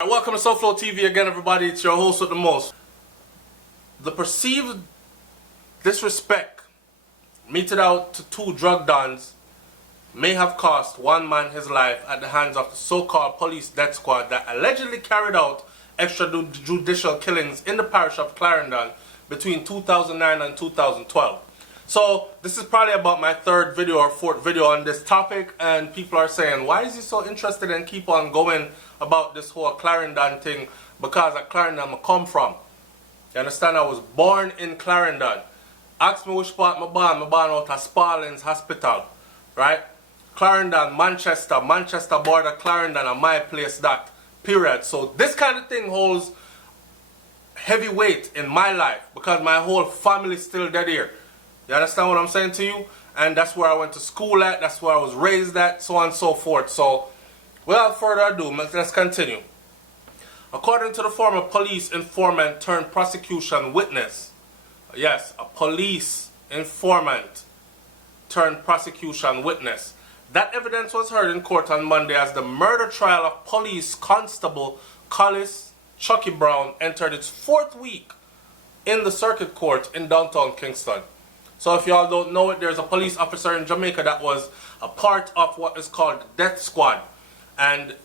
Welcome to SoFlo TV again, everybody. It's your host with the most. The perceived disrespect meted out to two drug dons may have cost one man his life at the hands of the so-called police death squad that allegedly carried out extrajudicial killings in the parish of Clarendon between 2009 and 2012. So this is probably about my third video or fourth video on this topic, and people are saying, why is he so interested and keep on going about this whole Clarendon thing? Because at Clarendon I come from. You understand? I was born in Clarendon. Ask me which part I'm born out of Sparlins Hospital, right? Clarendon, Manchester border, Clarendon, and my place that, period. So this kind of thing holds heavy weight in my life because my whole family is still dead here. You understand what I'm saying to you? And that's where I went to school at, that's where I was raised at, so on and so forth. So, without further ado, let's continue. According to the former police informant turned prosecution witness, yes, a police informant turned prosecution witness, that evidence was heard in court on Monday as the murder trial of police constable Collis Chucky Brown entered its fourth week in the circuit court in downtown Kingston. So if y'all don't know it, there's a police officer in Jamaica that was a part of what is called the death squad. And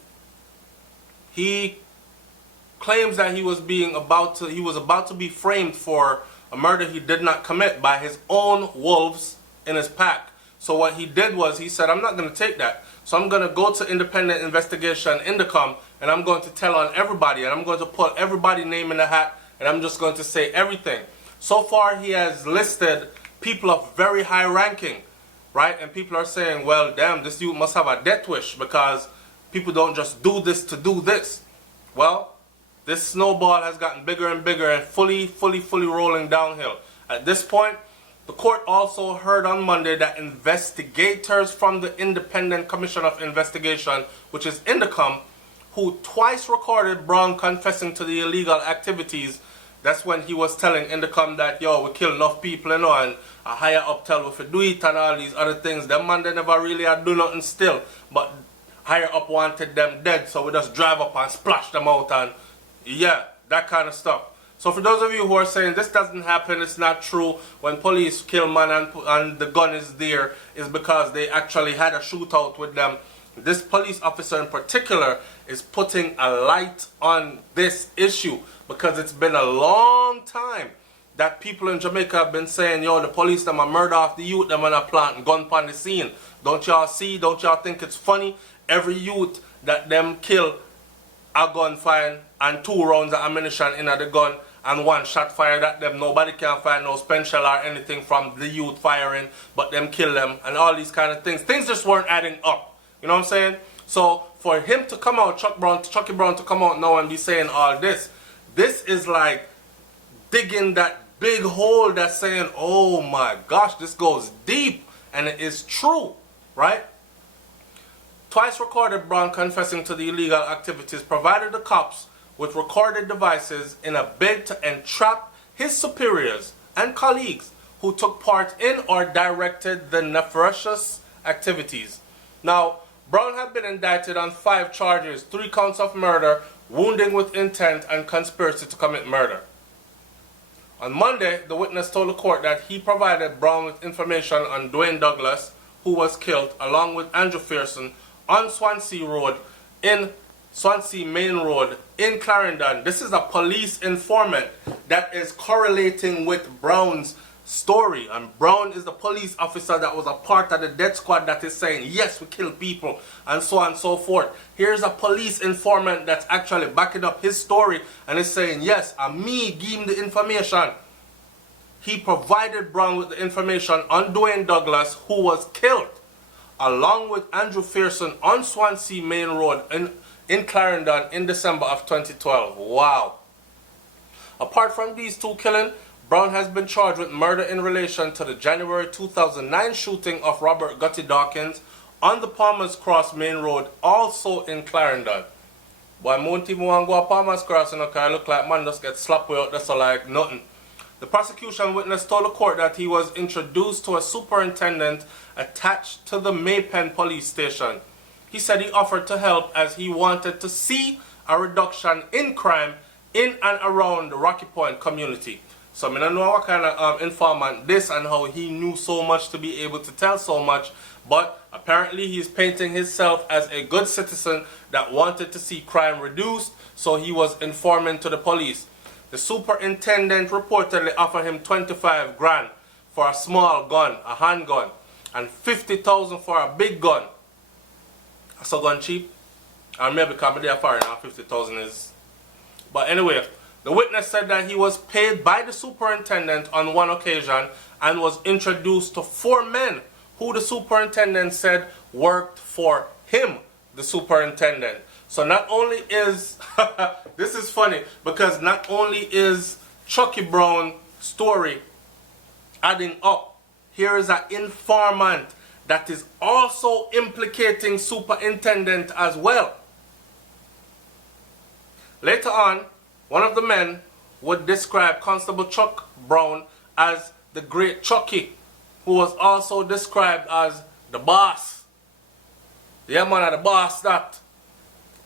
he claims that he was about to be framed for a murder he did not commit by his own wolves in his pack. So what he did was he said, I'm not going to take that. So I'm going to go to independent investigation Indicom, and I'm going to tell on everybody, and I'm going to put everybody's name in the hat, and I'm just going to say everything. So far he has listed people of very high ranking, right? And people are saying, well, damn, this dude must have a death wish because people don't just do this to do this. Well, this snowball has gotten bigger and bigger and fully rolling downhill. At this point, the court also heard on Monday that investigators from the Independent Commission of Investigation, which is Indicom, who twice recorded Brown confessing to the illegal activities. That's when he was telling Indicom that, yo, we kill enough people, you know, and a higher up tell if we do it and all these other things. Them man, they never really had do nothing still, but higher up wanted them dead, so we just drive up and splash them out and, yeah, that kind of stuff. So for those of you who are saying this doesn't happen, it's not true, when police kill man and the gun is there, is because they actually had a shootout with them. This police officer in particular is putting a light on this issue because it's been a long time that people in Jamaica have been saying, yo, the police them a murder off the youth, them and a plant gun on the scene. Don't y'all see, don't y'all think it's funny? Every youth that them kill a gun fire and 2 rounds of ammunition in the gun and 1 shot fired at them. Nobody can find no spent shell or anything from the youth firing, but them kill them and all these kind of things. Things just weren't adding up. You know what I'm saying? So for him to come out, Chucky Brown to come out now and be saying all this, this is like digging that big hole that's saying, oh my gosh, this goes deep. And it is true, right? Twice recorded Brown confessing to the illegal activities provided the cops with recorded devices in a bid to entrap his superiors and colleagues who took part in or directed the nefarious activities. Now, Brown had been indicted on 5 charges, 3 counts of murder, wounding with intent, and conspiracy to commit murder. On Monday, the witness told the court that he provided Brown with information on Dwayne Douglas, who was killed, along with Andrew Pearson, on Swansea Main Road in Clarendon. This is a police informant that is correlating with Brown's story, and Brown is the police officer that was a part of the death squad that is saying, yes, we kill people, and so on and so forth. Here's a police informant that's actually backing up his story and is saying, yes, me give him the information. He provided Brown with the information on Dwayne Douglas, who was killed, along with Andrew Pearson on Swansea Main Road in Clarendon in December of 2012. Wow. Apart from these 2 killings, Brown has been charged with murder in relation to the January 2009 shooting of Robert Gutty Dawkins on the Palmer's Cross Main Road, also in Clarendon. But I won't even want to go to Palmer's Cross, you know, because I look like man just get slapped out, that's like nothing. The prosecution witness told the court that he was introduced to a superintendent attached to the Maypen police station. He said he offered to help as he wanted to see a reduction in crime in and around the Rocky Point community. So I don't know what kind of informant this and how he knew so much to be able to tell so much, but apparently he's painting himself as a good citizen that wanted to see crime reduced, so he was informing to the police. The superintendent reportedly offered him 25 grand for a small gun, a handgun, and 50,000 for a big gun. That's a gun cheap. And maybe because they are foreign, 50,000 is. But anyway, the witness said that he was paid by the superintendent on one occasion and was introduced to 4 men who the superintendent said worked for him, the superintendent. So not only is, this is funny, because not only is Chucky Brown's story adding up, here is an informant that is also implicating superintendent as well. Later on, one of the men would describe Constable Chuck Brown as the Great Chucky, who was also described as the boss. Yeah, man, the boss that.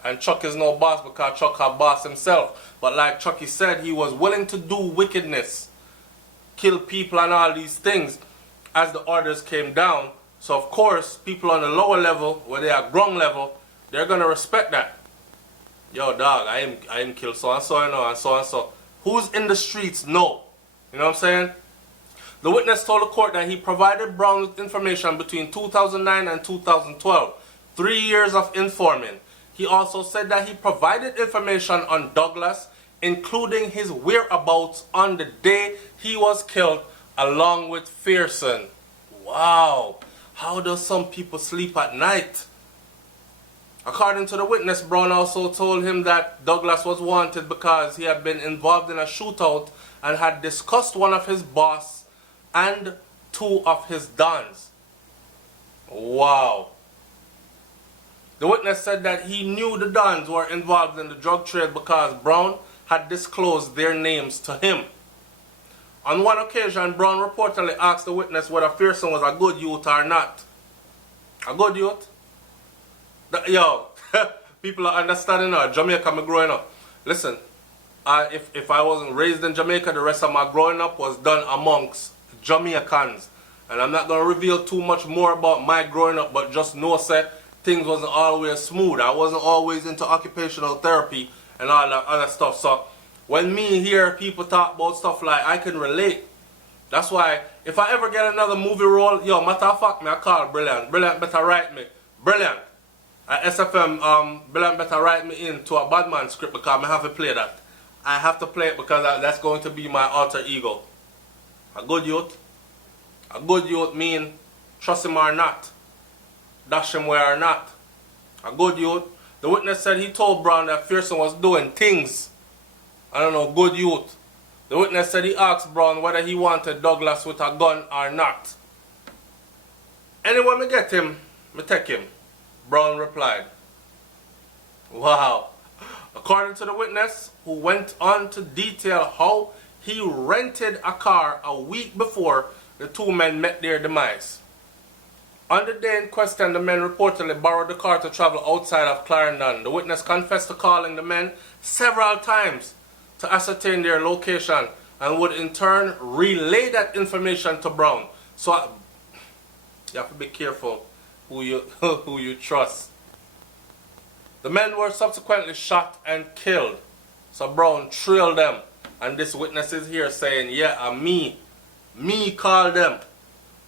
And Chuck is no boss because Chuck had boss himself. But like Chucky said, he was willing to do wickedness, kill people and all these things as the orders came down. So of course, people on the lower level, where they are ground level, they're going to respect that. Yo, dog, I am killed so-and-so, you know, and so-and-so. Who's in the streets? No. You know what I'm saying? The witness told the court that he provided Brown with information between 2009 and 2012. 3 years of informing. He also said that he provided information on Douglas, including his whereabouts on the day he was killed, along with Fearson. Wow. How does some people sleep at night? According to the witness, Brown also told him that Douglas was wanted because he had been involved in a shootout and had discussed one of his boss and 2 of his dons. Wow. The witness said that he knew the dons were involved in the drug trade because Brown had disclosed their names to him. On one occasion, Brown reportedly asked the witness whether Fearson was a good youth or not. A good youth? Yo, people are understanding now. Jamaica, me growing up. Listen, if I wasn't raised in Jamaica, the rest of my growing up was done amongst Jamaicans. And I'm not going to reveal too much more about my growing up, but just know that things wasn't always smooth. I wasn't always into occupational therapy and all that other stuff. So when me hear people talk about stuff like, I can relate. That's why if I ever get another movie role, yo, matter of fact, me I call Brilliant. Brilliant better write me. Brilliant. At SFM, Brilliant better write me into a Batman script because I have to play that. I have to play it because that's going to be my alter ego. A good youth. A good youth mean trust him or not. Dash him where or not. A good youth. The witness said he told Brown that Fearson was doing things. I don't know, good youth. The witness said he asked Brown whether he wanted Douglas with a gun or not. Anyway, me get him, me take him. Brown replied. Wow. According to the witness, who went on to detail how he rented a car a week before the 2 men met their demise. On the day in question, the men reportedly borrowed the car to travel outside of Clarendon. The witness confessed to calling the men several times to ascertain their location and would in turn relay that information to Brown. So you have to be careful who you trust. The men were subsequently shot and killed. So Brown trailed them. And this witness is here saying, yeah, me call them.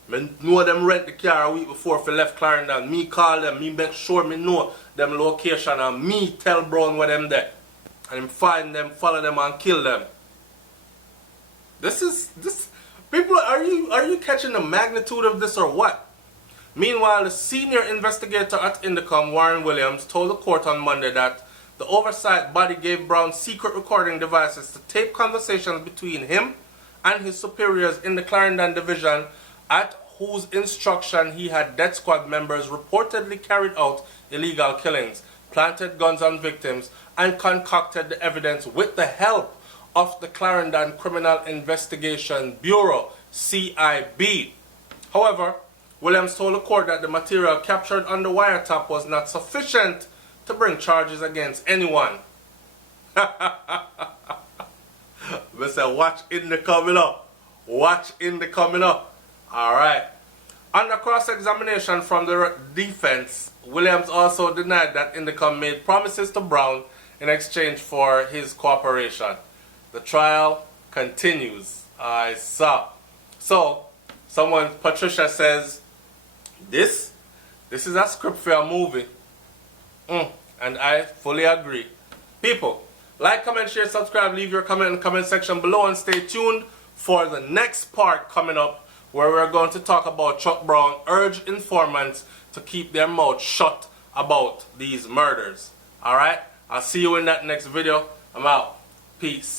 Me know them rent the car a week before for left Clarendon. Me call them. Me make sure me know them location. And me tell Brown where them there. And him find them, follow them and kill them. This people, are you catching the magnitude of this or what? Meanwhile, the senior investigator at Indicom, Warren Williams, told the court on Monday that the oversight body gave Brown secret recording devices to tape conversations between him and his superiors in the Clarendon division, at whose instruction he had death squad members reportedly carried out illegal killings, planted guns on victims, and concocted the evidence with the help of the Clarendon Criminal Investigation Bureau, CIB. However, Williams told the court that the material captured on the wiretap was not sufficient to bring charges against anyone. I said, watch in the coming up. Watch in the coming up. Alright. Under cross-examination from the defense, Williams also denied that Indicom made promises to Brown in exchange for his cooperation. The trial continues. I saw. So, Patricia says, this is a script for a movie. And I fully agree. People, like, comment, share, subscribe, leave your comment in the comment section below, and stay tuned for the next part coming up, where we're going to talk about Chuck Brown urged informants to keep their mouth shut about these murders. Alright? I'll see you in that next video. I'm out. Peace.